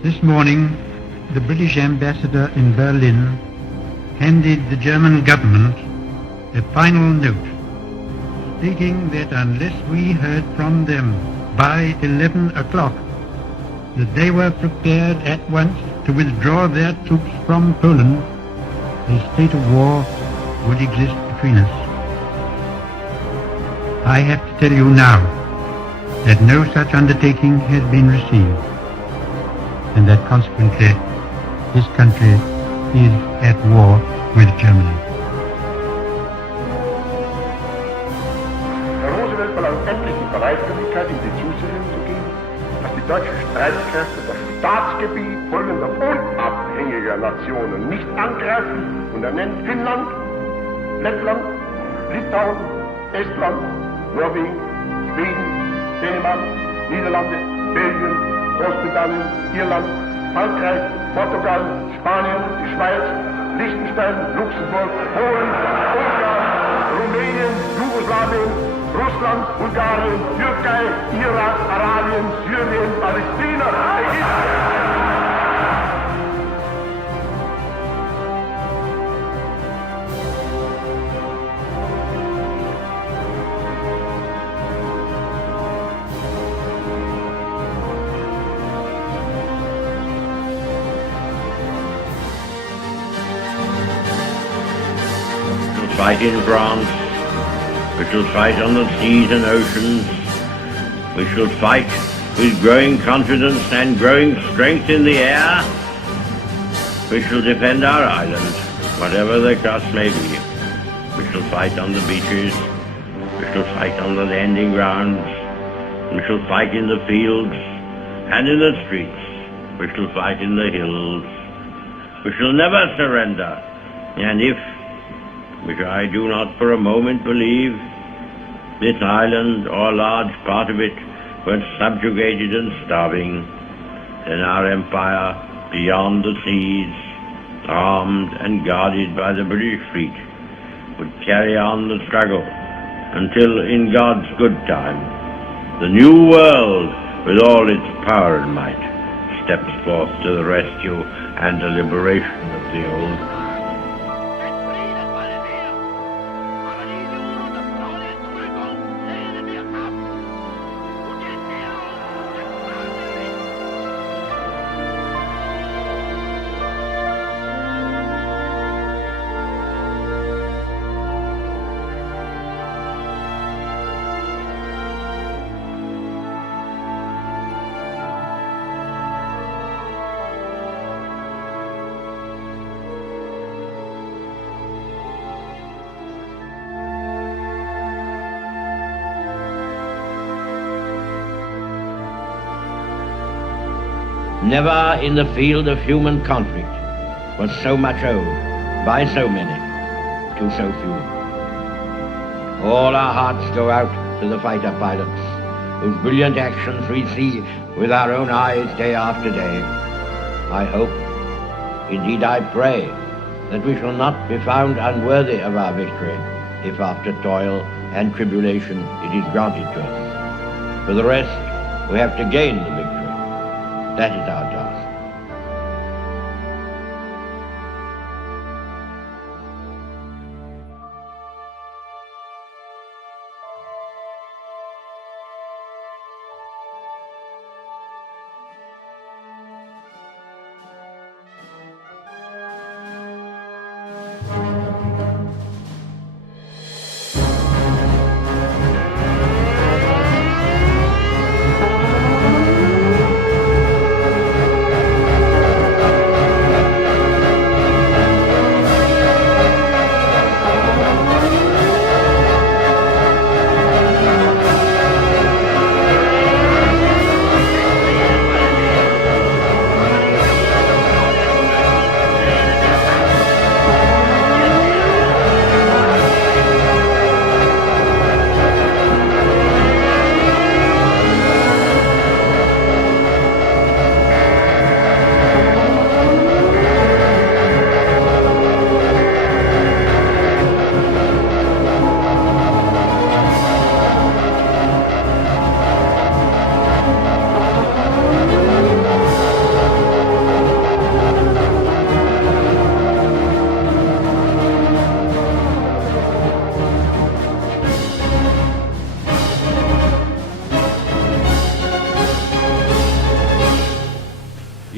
This morning, the British ambassador in Berlin handed the German government a final note stating that unless we heard from them by 11 o'clock, that they were prepared at once to withdraw their troops from Poland, a state of war would exist between us. I have to tell you now that no such undertaking has been received, and that consequently this country is at war with Germany. Herr Roosevelt verlangt endlich die Bereitwilligkeit, in die Zusicherung zu geben, dass die deutschen Streitkräfte das Staatsgebiet folgender unabhängiger Nationen nicht angreifen, und er nennt Finnland, Lettland, Litauen, Estland, Norwegen, Schweden, Dänemark, Niederlande, Belgien, Großbritannien, Irland, Frankreich, Portugal, Spanien, die Schweiz, Liechtenstein, Luxemburg, Polen, Ungarn, Rumänien, Jugoslawien, Russland, Bulgarien, Türkei, Irak, Arabien, Syrien, Palästina, Ägypten. Fight in France, we shall fight on the seas and oceans, we shall fight with growing confidence and growing strength in the air, we shall defend our island, whatever the cost may be. We shall fight on the beaches, we shall fight on the landing grounds, we shall fight in the fields and in the streets, we shall fight in the hills, we shall never surrender, and if, which I do not for a moment believe, this island or a large part of it were subjugated and starving, then our empire beyond the seas, armed and guarded by the British fleet, would carry on the struggle until, in God's good time, the new world, with all its power and might, steps forth to the rescue and the liberation of the old. Never in the field of human conflict was so much owed by so many to so few. All our hearts go out to the fighter pilots, whose brilliant actions we see with our own eyes day after day. I hope, indeed I pray, that we shall not be found unworthy of our victory, if after toil and tribulation it is granted to us. For the rest, we have to gain the victory. That is our task.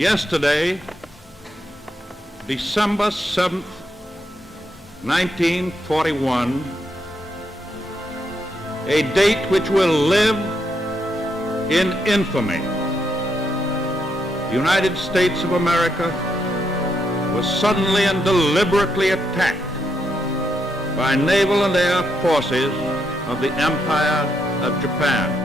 Yesterday, December 7th, 1941, a date which will live in infamy. The United States of America was suddenly and deliberately attacked by naval and air forces of the Empire of Japan.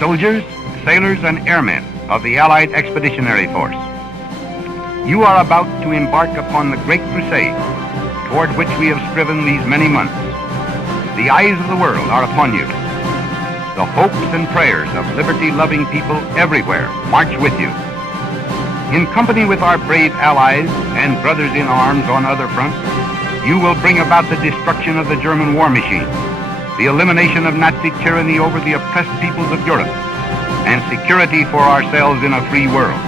soldiers, sailors, and airmen of the Allied Expeditionary Force. You are about to embark upon the great crusade toward which we have striven these many months. The eyes of the world are upon you. The hopes and prayers of liberty-loving people everywhere march with you. In company with our brave allies and brothers in arms on other fronts, you will bring about the destruction of the German war machine, the elimination of Nazi tyranny over the oppressed peoples of Europe, and security for ourselves in a free world.